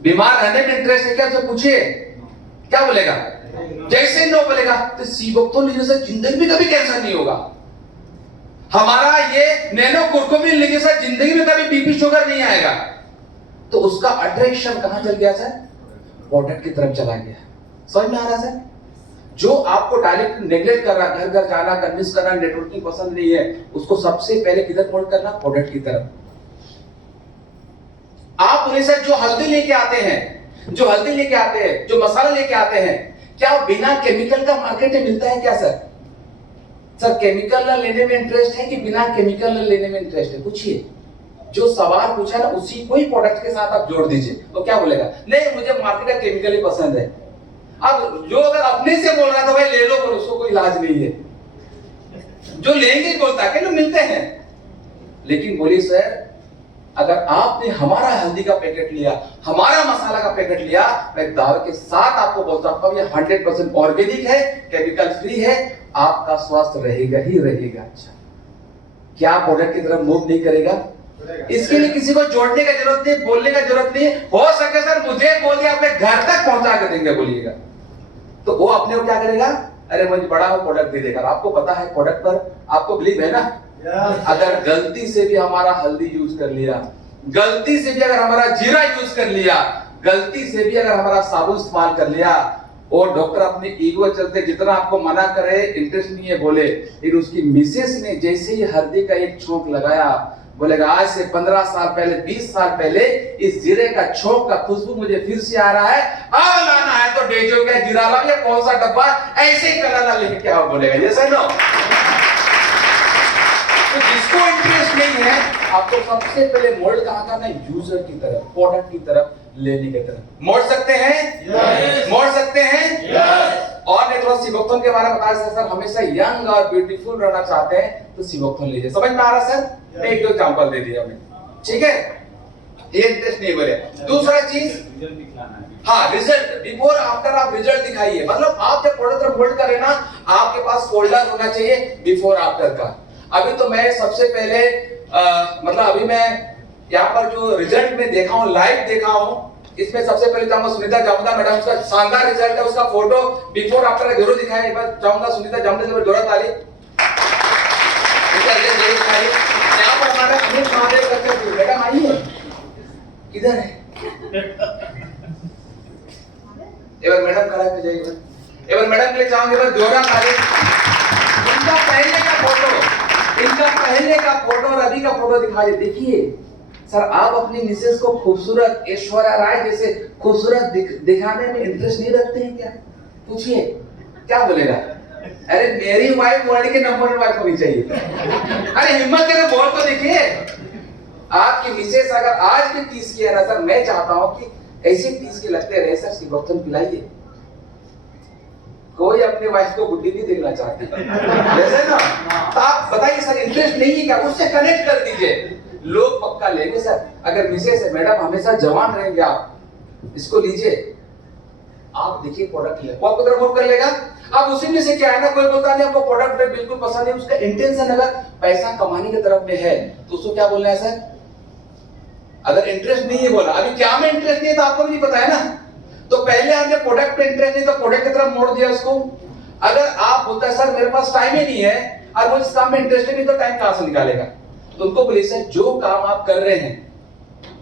बीमार रहने में इंटरेस्ट है क्या? तो पूछिए, क्या बोलेगा? जैसे नो बोलेगा तो सीबक तो लेने से जिंदगी में कभी कैंसर नहीं होगा। हमारा ये नैनो कुरकुमिन लेने से जिंदगी में कभी बीपी शुगर नहीं आएगा। तो उसका अट्रैक्शन कहां चल गया सर? प्रोडक्ट की तरफ चला गया। समझ में आ रहा सर? जो आपको डायरेक्ट नेग्लेक्ट कर रहा, घर घर जाना, कन्विंस करना, नेटवर्किंग पसंद नहीं है, उसको सबसे पहले किधर मोल्ड करना? प्रोडक्ट की तरफ। आप उन्हें सर जो हल्दी लेके आते हैं, जो मसाला लेके आते हैं, क्या बिना केमिकल का मार्केट में मिलता है क्या सर? सर केमिकल न लेने में इंटरेस्ट है कि बिना केमिकल न लेने में इंटरेस्ट है? पूछिए। जो सवाल पूछा ना उसी को ही प्रोडक्ट के साथ आप जोड़ दीजिए, तो क्या बोलेगा? नहीं मुझे मार्केट का केमिकल ही पसंद है। अब जो अगर अपने से बोल रहा है तो भाई ले लो, पर उसको कोई इलाज नहीं है। जो लेंगे बोलता है कि लोग मिलते हैं, लेकिन बोलिए सर अगर आपने हमारा हल्दी का पैकेट लिया, हमारा मसाला का पैकेट लिया, मैं दावे के साथ आपको बोलता हूं ये 100% ऑर्गेनिक है, केमिकल फ्री है, आपका स्वास्थ्य रहेगा ही रहेगा। अच्छा, क्या प्रोडक्ट की तरफ मूव नहीं करेगा? इसके लिए किसी को जोड़ने का जरूरत नहीं, बोलने का जरूरत नहीं। हो सके सर मुझे बोलिए, अपने घर तक पहुंचा के देंगे बोलिएगा, तो वो अपने को क्या करेगा? अरे मुझे बड़ा हो प्रोडक्ट दे देगा। आपको पता है प्रोडक्ट पर आपको बिलीव है ना? अगर गलती से भी हमारा हल्दी यूज कर लिया, गलती से भी अगर हमारा जीरा यूज कर लिया, गलती से भी अगर हमारा साबुन इस्तेमाल कर लिया, और डॉक्टर अपने ईगो चलते जितना आपको मना करे, इंटरेस्ट नहीं है बोले, फिर उसकी मिसेस ने जैसे ही हल्दी का एक छोंक लगाया, बोलेगा आज से 15 साल पहले, 20 साल पहले इस जीरे का छोंक का खुशबू मुझे फिर से आ रहा है, अब लाना है तो डेजो का जीरा ला, या कौन सा डब्बा, ऐसे ही कलर ला लेके क्या बोलेगा? ये सर नो। तो जिसको इंटरेस्ट नहीं है, आपको सबसे पहले मोल्ड कहां करना है? यूजर की तरफ, प्रोडक्ट की तरफ, लेने की तरफ। मोड़ सकते हैं? yes. मोड़ सकते हैं? yes. और नहीं थोड़ा सिबोक्थोन के बारे में बताया सर, हमेशा यंग और ब्यूटीफुल रहना चाहते हैं तो सिबोक्थोन लीजिए। समझ में आ रहा सर? yes. एक दो एग्जांपल दे दिया हमने, ठीक है? ये इंटरेस्ट नहीं बोले। दूसरा चीज, हाँ रिजल्ट, बिफोर आफ्टर आप रिजल्ट दिखाइए। मतलब आप जब प्रोडक्ट तरफ होल्ड करें ना, आपके पास फोल्डर होना चाहिए बिफोर आफ्टर का। अभी तो मैं सबसे पहले मतलब अभी मैं यहाँ पर जो रिजल्ट में देखा हूँ, लाइव देखा हूँ, इसमें सबसे पहले चाहूंगा सुनीता जामुदा मैडम, उसका शानदार रिजल्ट है, उसका फोटो बिफोर आफ्टर जरूर दिखाएं। एक बार चाहूंगा सुनीता जामुदा से जरूर ताली, इसका रिजल्ट जरूर दिखाइए। यहाँ पर हमारा अमित महादेव करके बेटा आइए, किधर है? एक बार मैडम खड़ा हो जाइए, एक बार मैडम के लिए चाहूंगे एक बार जोरदार ताली। इनका पहले का फोटो और अभी का फोटो दिखाइए। देखिए सर, आप अपनी मिसेस को खूबसूरत ऐश्वर्या राय जैसे खूबसूरत दिखाने में इंटरेस्ट नहीं रखते हैं क्या? पूछिए, क्या बोलेगा? अरे मेरी वाइफ वर्ल्ड के नंबर 1 वाइफ होनी चाहिए। अरे हिम्मत करके बोल तो देखिए। आपकी मिसेस अगर आज भी 30 की है ना सर, मैं चाहता हूं कि ऐसे 30 के लगते रहे सर, सिबोक्थोन पिलाइए। कोई अपनी वाइफ को बुढ़ी नहीं देखना चाहती, जैसे ना। तो आप बताइए सर, इंटरेस्ट नहीं है क्या? उससे कनेक्ट कर दीजिए, लोग पक्का लेंगे सर। अगर मिसेस है मैडम हमेशा जवान रहेंगे, आप इसको लीजिए, आप देखिए प्रोडक्ट ले, वो आपको तरफ मूव कर लेगा। अब उसी में से क्या है ना, कोई बोलता नहीं आपको प्रोडक्ट में बिल्कुल पसंद है, उसका इंटेंशन अगर पैसा कमाने की तरफ में है तो उसको क्या बोलना है सर? अगर इंटरेस्ट नहीं है बोला, अभी क्या में इंटरेस्ट नहीं है तो आपको भी नहीं पता है ना। तो पहले हमने प्रोडक्ट पे इंटरेस्ट नहीं तो प्रोडक्ट की तरफ मोड़ दिया उसको। अगर आप बोलता है सर मेरे पास टाइम ही नहीं है और मुझे इस काम में इंटरेस्ट नहीं, तो टाइम कहां से निकालेगा? तो उनको बोलिए सर जो काम आप कर रहे हैं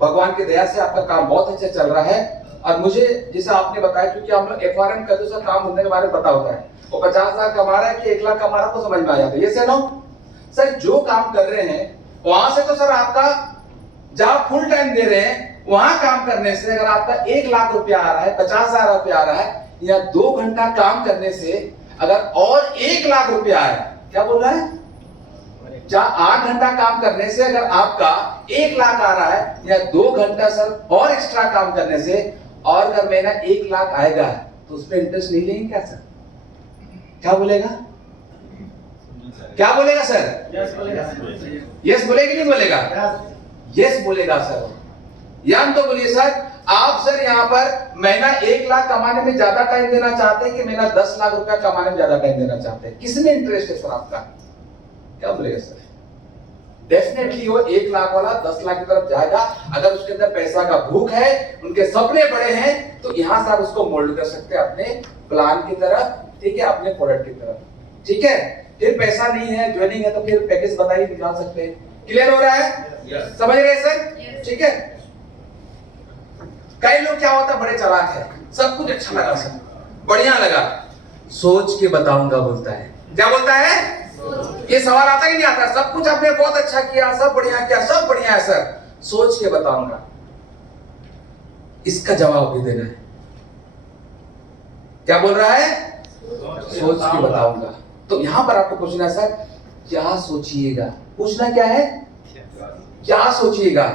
भगवान की दया से आपका काम बहुत अच्छा चल रहा है। और मुझे जैसा आपने बताया, क्योंकि हम लोग FRM करते सर काम होने के बारे में पता होता है, वो 50,000 कमा रहा है कि 1 लाख कमा रहा है को समझ में आ जाता है। ये से नो सर जो काम कर रहे हैं वहां से तो सर आपका जहां फुल टाइम दे रहे हैं वहां काम करने से अगर आपका 1 लाख रुपया आ रहा है, 50,000 रुपया आ रहा है, या 2 घंटा काम करने से अगर और 1 लाख रुपया आए, क्या बोल रहा है, जहां 8 घंटा काम करने से अगर आपका 1 लाख आ रहा है, या 2 घंटा सर और एक्स्ट्रा काम करने से और अगर महीना 1 लाख आएगा तो उसमें इंटरेस्ट नहीं लेंगे क्या सर? क्या बोलेगा? क्या बोलेगा सर? यस बोलेगा नहीं बोलेगा? यस बोलेगा सर। या तो बोलिए सर आप सर यहाँ पर महीना 1 लाख कमाने में ज्यादा टाइम देना चाहते हैं कि महीना 10 लाख रुपया कमाने में ज्यादा टाइम देना चाहते हैं? किसमें इंटरेस्ट है सर आपका? क्या बोलेगा सर? डेफिनेटली वो 1 लाख वाला 10 लाख की तरफ जाएगा अगर उसके अंदर पैसा का भूख है, उनके सपने बड़े हैं, तो यहां से आप उसको मोल्ड कर सकते हैं अपने प्लान की तरफ, ठीक है, अपने प्रोडक्ट की तरफ, ठीक है। फिर पैसा नहीं है, ज्वाइनिंग है, तो फिर पैकेज बताइए, निकाल सकते हैं। क्लियर हो रहा है? समझ रहे हैं सर? ठीक है। कई लोग क्या होता है बड़े चालाक है, सब कुछ अच्छा लगा सर, बढ़िया लगा, सोच के बताऊंगा बोलता है। क्या बोलता है? ये सवाल आता ही नहीं आता, सब कुछ आपने बहुत अच्छा किया, सब बढ़िया किया, सब बढ़िया है सर, सोच के बताऊंगा। इसका जवाब भी देना है। क्या बोल रहा है? सोच के बताऊंगा। तो यहां पर आपको पूछना है सर क्या सोचिएगा, पूछना क्या है? क्या सोचिएगा?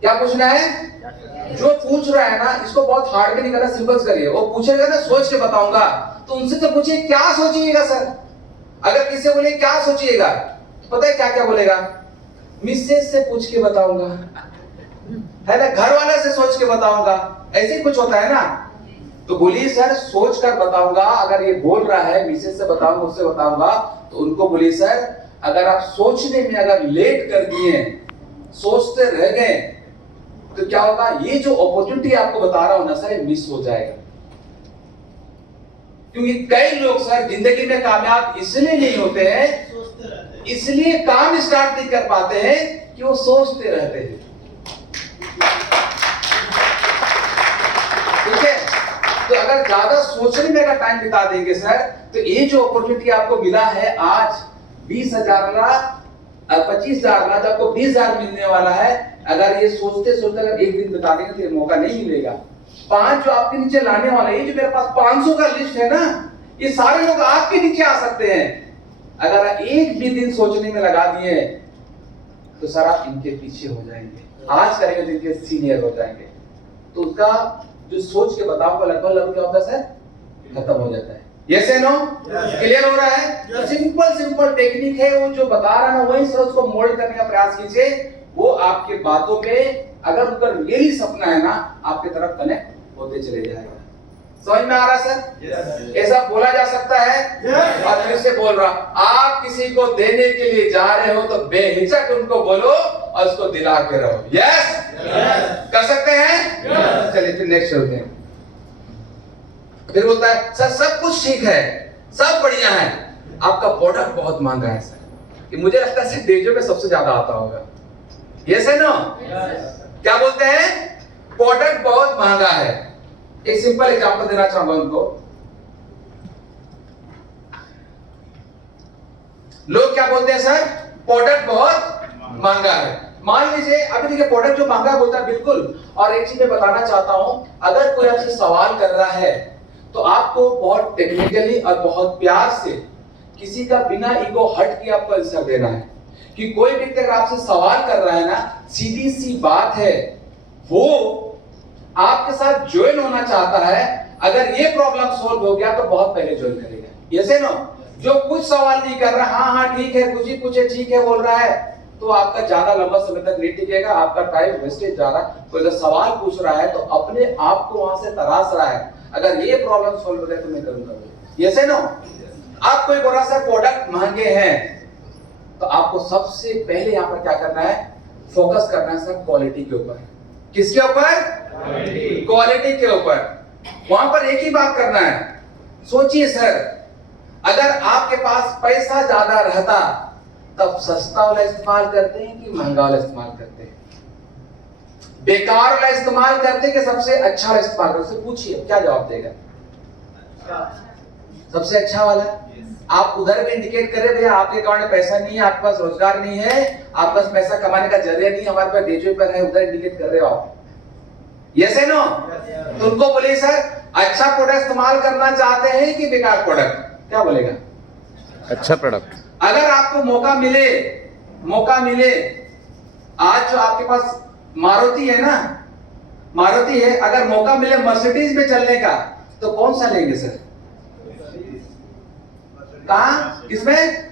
क्या पूछना है? जो पूछ रहा है ना इसको बहुत हार्ड में नहीं करना, सिंपल करिए। वो पूछेगा ना सोच के बताऊंगा, तो उनसे तो पूछिए क्या सोचिएगा सर। अगर किसी से बोले क्या सोचिएगा, तो पता है क्या क्या बोलेगा? मिसेस से पूछ के बताऊंगा, है ना, घर वाले से सोच के बताऊंगा, ऐसे कुछ होता है ना। तो बोलिए सर सोच कर बताऊंगा। अगर ये बोल रहा है मिसेस से बताऊंगा, उससे बताऊंगा, तो उनको बोलिए सर अगर आप सोचने में अगर लेट कर दिए, सोचते रह गए, तो क्या होगा, ये जो अपॉर्चुनिटी आपको बता रहा हूं ना सर, ये मिस हो जाएगा। क्योंकि कई लोग सर जिंदगी में कामयाब इसलिए नहीं होते हैं, इसलिए काम स्टार्ट नहीं कर पाते हैं कि वो सोचते रहते हैं। ठीक है, तो अगर ज्यादा सोचने में अगर टाइम बिता देंगे सर, तो ये जो अपॉर्चुनिटी आपको मिला है आज 20,000 ला 25,000 ला, जब आपको 20,000 मिलने वाला है, अगर ये सोचते सोचते अगर एक दिन बिता देंगे तो ये मौका नहीं मिलेगा। 5 जो आपके नीचे लाने वाले, ये जो मेरे पास 500 का लिस्ट है ना, ये सारे लोग आपके नीचे आ सकते हैं। अगर एक भी दिन सोचने में लगा दिए तो सर आप इनके पीछे हो जाएंगे, आज करेंगे तो इनके सीनियर हो जाएंगे। तो उसका जो सोच के बताओ का लगभग क्या होता है सर, खत्म हो जाता है। यस है नो? क्लियर हो रहा है? तो सिंपल टेक्निक है, वो जो बता रहा है ना वही सर उसको मोल्ड करने का प्रयास कीजिए। वो आपके बातों में अगर उनका रियली सपना है ना, आपकी तरफ कनेक्ट होते चले जाएगा। समझ में आ रहा सर? ऐसा बोला जा सकता है। और फिर से बोल रहा, आप किसी को देने के लिए जा रहे हो तो बेहिचक उनको बोलो और उसको दिला के रहो। यस कर सकते हैं? चलिए फिर नेक्स्ट चलते हैं। फिर बोलता है सर सब कुछ ठीक है, सब बढ़िया है, आपका प्रोडक्ट बहुत महंगा है सर। कि मुझे लगता है डेजो में सबसे ज्यादा आता होगा। यस है नो? क्या बोलते हैं? प्रोडक्ट बहुत महंगा है। एक सिंपल एग्जांपल देना चाहूंगा उनको। लोग क्या बोलते हैं सर? प्रोडक्ट बहुत महंगा है। मान लीजिए अभी देखिए प्रोडक्ट जो महंगा बोलता है बिल्कुल। और एक चीज मैं बताना चाहता हूं, अगर कोई आपसे सवाल कर रहा है तो आपको बहुत टेक्निकली और बहुत प्यार से, किसी का बिना ईगो हट के आपको आंसर देना है। कि कोई व्यक्ति अगर आपसे सवाल कर रहा है ना, सीधी सी बात है, वो आपके साथ ज्वाइन होना चाहता है, अगर ये प्रॉब्लम सोल्व हो गया तो बहुत पहले ज्वाइन करेगा। यस है नो? जो कुछ सवाल नहीं कर रहा, हाँ ठीक है, कुछ ही पूछे ठीक है बोल रहा है, तो आपका ज्यादा लंबा समय तक नहीं टिकेगा, आपका टाइम वेस्टेज जा रहा है। कोई अगर सवाल पूछ रहा है तो अपने आप को वहां से तराश रहा है, अगर ये प्रॉब्लम सोल्व हो जाए तो मैं करूंगा। यस है नो? आप कोई बोल रहा है प्रोडक्ट महंगे हैं, तो आपको सबसे पहले यहां पर क्या करना है? फोकस करना है सर क्वालिटी के ऊपर। किसके ऊपर? क्वालिटी के ऊपर। वहां पर एक ही बात करना है। सोचिए सर, अगर आपके पास पैसा ज्यादा रहता तब सस्ता वाला इस्तेमाल करते हैं कि महंगा वाला इस्तेमाल करते हैं? बेकार वाला इस्तेमाल करते हैं कि सबसे अच्छा वाला इस्तेमाल करते हैं? उससे पूछिए क्या जवाब देगा? सबसे अच्छा वाला। आप उधर भी इंडिकेट करें भैया आपके अकाउंट में पैसा नहीं है, आपके पास रोजगार नहीं है, आपके पास पैसा कमाने का जरिया नहीं है, हमारे पास बेचो पर है, उधर इंडिकेट कर रहे हो आप। यस है नो? तो उनको बोलिए सर अच्छा प्रोडक्ट इस्तेमाल करना चाहते हैं कि बेकार प्रोडक्ट? क्या बोलेगा? अच्छा प्रोडक्ट। अगर आपको मौका मिले आज जो आपके पास मारुति है ना, मारुति है, अगर मौका मिले मर्सिडीज में चलने का तो कौन सा लेंगे सर? कहां? किसमें?